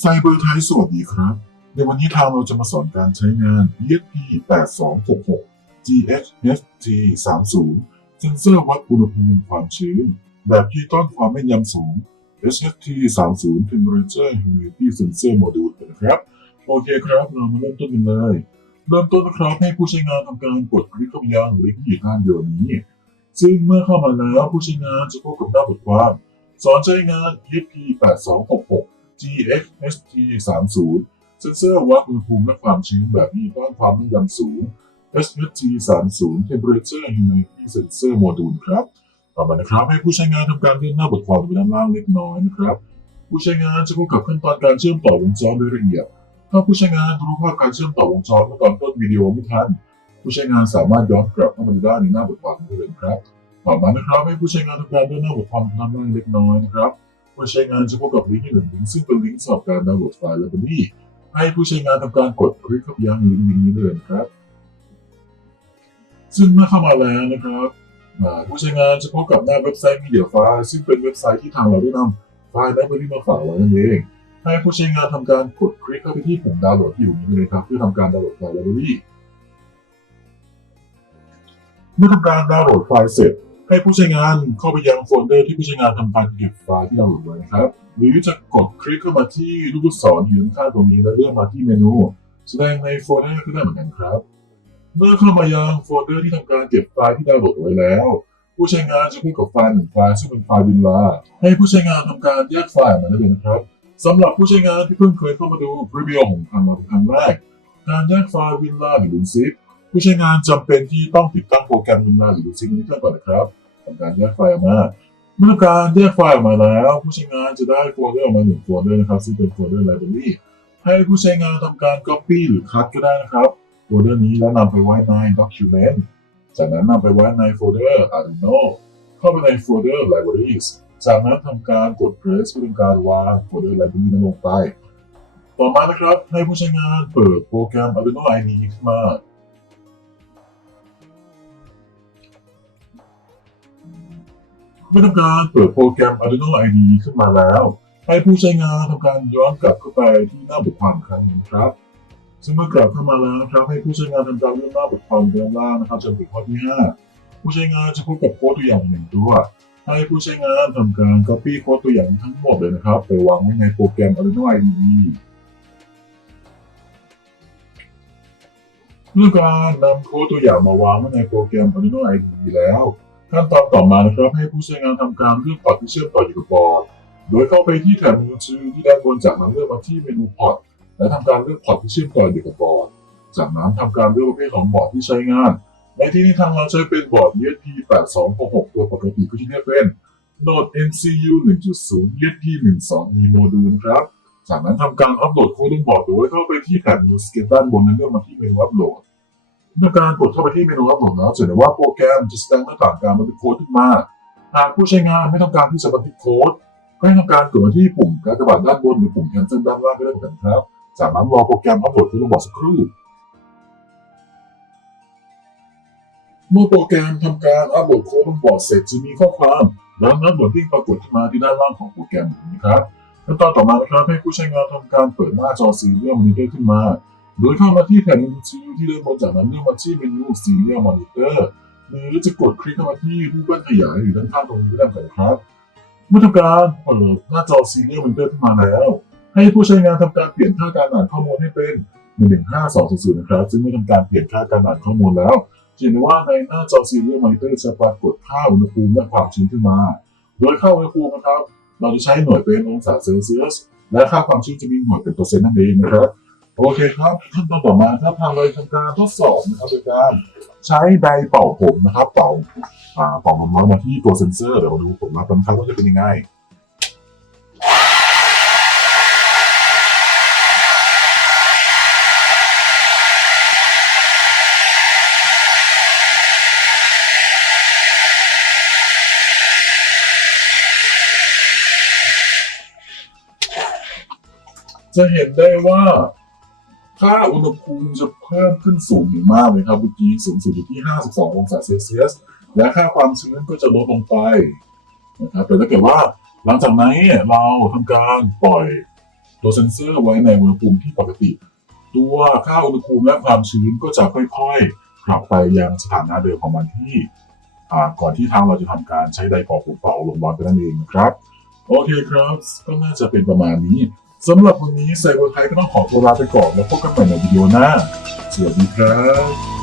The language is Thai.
ไซเบอร์ไทยสวัสดีครับ ในวันนี้ทางเราจะมาสอนการใช้งาน ESP 8266 GHST 30เซ็นเซอร์วัดอุณหภูมิความชื้น แบบที่ต้นความแม่นยำสูง HST 30 Temperature Humidity Sensor Module นะครับ โอเคครับ เรามาเริ่มต้นกันเลย เริ่มต้นนะครับให้ผู้ใช้งานทำการกดคลิกเข้าไปยังลิงก์อยู่ข้างเดียวนี้ ซึ่งเมื่อเข้ามาแล้วผู้ใช้งานจะพบกับหน้าบทความสอนใช้งาน ESP 8266 GXST 30เซ็นเซอร์วัดอุณหภูมิและความชื้นแบบมีต้านความแม่นยำสูง SHT 30 Temperature Humidity Sensor Module ครับต่อมานะครับให้ผู้ใช้งานทำการเลื่อนหน้าบทความไปด้านล่างเล็กน้อยนะครับผู้ใช้งานจะพบกับขั้นตอนการเชื่อมต่อวงจรโดยละเอียดถ้าผู้ใช้งานรู้ภาพการเชื่อมต่อวงจรเมื่อตอนต้นวิดีโอไม่ทันผู้ใช้งานสามารถย้อนกลับเข้ามาดูได้ในหน้าบทความได้เลยครับ ต่อมานะครับให้ผู้ใช้งานทำการเลื่อนหน้าบทความไปด้านล่างเล็กน้อยนะครับ ผู้ใช้งานจะพบกับลิงก์ที่หนึ่งลิงก์ซึ่งเป็นลิงก์สำหรับการดาวน์โหลดไฟล์ไลบรารีให้ผู้ใช้งานทำการกดคลิกเข้าไปยังลิงก์ลิงก์นี้เลยนะครับ ซึ่งเมื่อเข้ามาแล้วนะครับผู้ใช้งานจะพบกับหน้าเว็บไซต์มีเดียไฟล์ซึ่งเป็นเว็บไซต์ที่ทางเราได้นำไฟล์ไลบรารีมาฝากไว้นั่นเองให้ผู้ใช้งานทำการกดคลิกเข้าไปที่ปุ่มดาวน์โหลดที่อยู่นี้เลยครับเพื่อทำการดาวน์โหลดไฟล์ไลบรารีเมื่อทำการดาวน์โหลดไฟล์เสร็จ ให้ผู้ใช้งานเข้าไปยังโฟลเดอร์ที่ผู้ใช้งานทำการเก็บไฟล์ที่ดาวน์โหลดไว้นะครับ หรือจะกดคลิกเข้ามาที่ลูกศรอยู่ข้างตรงนี้แล้วเลื่อนมาที่เมนู แสดงในโฟลเดอร์ก็ได้เหมือนกันครับ เมื่อเข้ามายังโฟลเดอร์ที่ทำการเก็บไฟล์ที่ดาวน์โหลดไว้แล้ว ผู้ใช้งานจะพบกับไฟล์หนึ่งไฟล์ซึ่งเป็นไฟล์วินลาให้ผู้ใช้งานทำการแยกไฟล์มาได้เลยนะครับสำหรับผู้ใช้งานที่เพิ่งเคยเข้ามาดูรีวิวของทางเราเป็นครั้งแรกการแยกไฟล์วินลาหรือวินซิป ผู้ใช้งานจำเป็นที่ต้องติดตั้งโปรแกรมวินลาหรือวินซิปนี้เครื่องก่อนนะครับทำการแยกไฟล์ออกมาเมื่อการแยกไฟล์ออกมาแล้ว ผู้ใช้งานจะได้โฟลเดอร์ออกมาหนึ่งโฟลเดอร์นะครับซึ่งเป็นโฟลเดอร์ library ให้ผู้ใช้งานทำการ copy หรือ cut ก็ได้นะครับโฟลเดอร์นี้แล้วนำไปไว้ใน document จากนั้นนำไปไว้ในโฟลเดอร์ Arduino เข้าไปในโฟลเดอร์ libraries จากนั้นทำการกด press เพื่อทำการวางโฟลเดอร์ library นั้นลงไป ต่อมานะครับให้ผู้ใช้งานเปิดโปรแกรม Arduino IDE ขึ้นมา เมื่อทำการเปิดโปรแกรม Arduino IDE ขึ้นมาแล้ว ให้ผู้ใช้งานทำการย้อนกลับเข้าไปที่หน้าบทความครั้งนึงครับ ซึ่งเมื่อกลับเข้ามาแล้วนะครับ ให้ผู้ใช้งานทำการเลื่อนหน้าบทความด้านล่างนะครับจนถึงข้อที่ 5 ผู้ใช้งานจะพบกับโค้ดตัวอย่างหนึ่งตัวให้ผู้ใช้งานทำการ copy โค้ดตัวอย่างทั้งหมดเลยนะครับไปวางไว้ในโปรแกรม Arduino IDE เมื่อการนำโค้ดตัวอย่างมาวางไว้ในโปรแกรม Arduino IDE แล้ว ขั้นตอนต่อมานะครับให้ผู้ใช้งานทำการเลือกพอร์ตที่เชื่อมต่ออยู่กับบอร์ดโดยเข้าไปที่แถบเมนูชื่อที่ด้านบนจากนั้นเลือกมาที่เมนูพอร์ตและทำการเลือกพอร์ตที่เชื่อมต่ออยู่กับบอร์ดจากนั้นทำการเลือกประเภทของบอร์ดที่ใช้งาน ในที่นี้ทางเราใช้เป็นบอร์ด ESP 8266ตัวปกติก็ที่นี่เป็น Node MCU 1.0 ESP 12 E Module นะครับ จากนั้นทำการอัปโหลดโค้ดลงบอร์ดโดยเข้าไปที่แถบเมนูสเก็ตด้านบนนั้นเลือกมาที่เมนูอัปโหลด เมื่อการกดเข้าไปที่เมนูอัปโหลดแล้วจะเห็นว่าโปรแกรมจะแสดงหน้าต่างการบันทึกโค้ดขึ้นมาหากผู้ใช้งานไม่ต้องการที่จะบันทึกโค้ดก็ให้ทำการกดมาที่ปุ่มกากบาทด้านบนหรือปุ่ม cancel ด้านล่างก็ได้เหมือนกันครับ จากนั้นรอโปรแกรมอัปโหลดขึ้นลงบอร์สักครู่เมื่อโปรแกรมทำการอัปโหลดโค้ดลงบอร์ดเสร็จจะมีข้อความแล้วนั้นบทที่ปรากฏขึ้นมาที่ด้านล่างของโปรแกรมอย่างนี้ครับขั้นตอนต่อมานะครับให้ผู้ใช้งานทำการเปิดหน้าจอ Serial Monitor ขึ้นมา โดยเข้ามาที่แผ่นเมนูซีที่ด้านบนจากนั้นเลือกมาที่เมนู Serial Monitor หรือจะกดคลิกเข้ามาที่รูปแว่นขยายอยู่ด้านข้างตรงนี้ก็ได้เหมือนกันครับเมื่อทำการเปิดหน้าจอ Serial Monitor ขึ้นมาแล้ว ให้ผู้ใช้งานทำการเปลี่ยนค่าการอ่านข้อมูลให้เป็น 115.200นะครับ ซึ่งเมื่อทำการเปลี่ยนค่าการอ่านข้อมูลแล้วจะเห็นว่าในหน้าจอ Serial Monitor จะปรากฏค่าอุณหภูมิและความชื้นขึ้นมา โดยค่าอุณหภูมินะครับ เราจะใช้หน่วยเป็นองศาเซลเซียสและค่าความชื้นจะมีหน่วยเป็นเปอร์เซ็นต์นั่นเองนะครับ โอเคครับขั้นตอนต่อมาครับทางเราทำการทดสอบนะครับโดยการใช้ไดร์เป่าผมนะครับเป่าอ่าเป่าความร้อนมาที่ตัวเซนเซอร์เดี๋ยวมาดูผลลัพธ์กันครับว่าจะเป็นยังไงจะเห็นได้ว่า ค่าอุณหภูมิจะเพิ่มขึ้นสูงอย่างมากเลยครับเมื่อกี้สูงสุดอยู่ที่ 52 องศาเซลเซียส และค่าความชื้นก็จะลดลงไปนะครับแต่ถ้าเกิดว่าหลังจากนั้นเราทำการปล่อยตัวเซนเซอร์ไว้ในอุณหภูมิที่ปกติ ตัวค่าอุณหภูมิและความชื้นก็จะค่อยๆกลับไปยังสถานะเดิมของมันที่ก่อนที่ทางเราจะทำการใช้ไดร์เป่าผมเป่าลมร้อนไปนั่นเองนะครับ โอเคครับ ก็น่าจะเป็นประมาณนี้ สำหรับวันนี้ไซเบอร์ไทยก็ต้องขอตัวลาไปก่อนแล้วพบกันใหม่ในวิดีโอหน้าสวัสดีครับ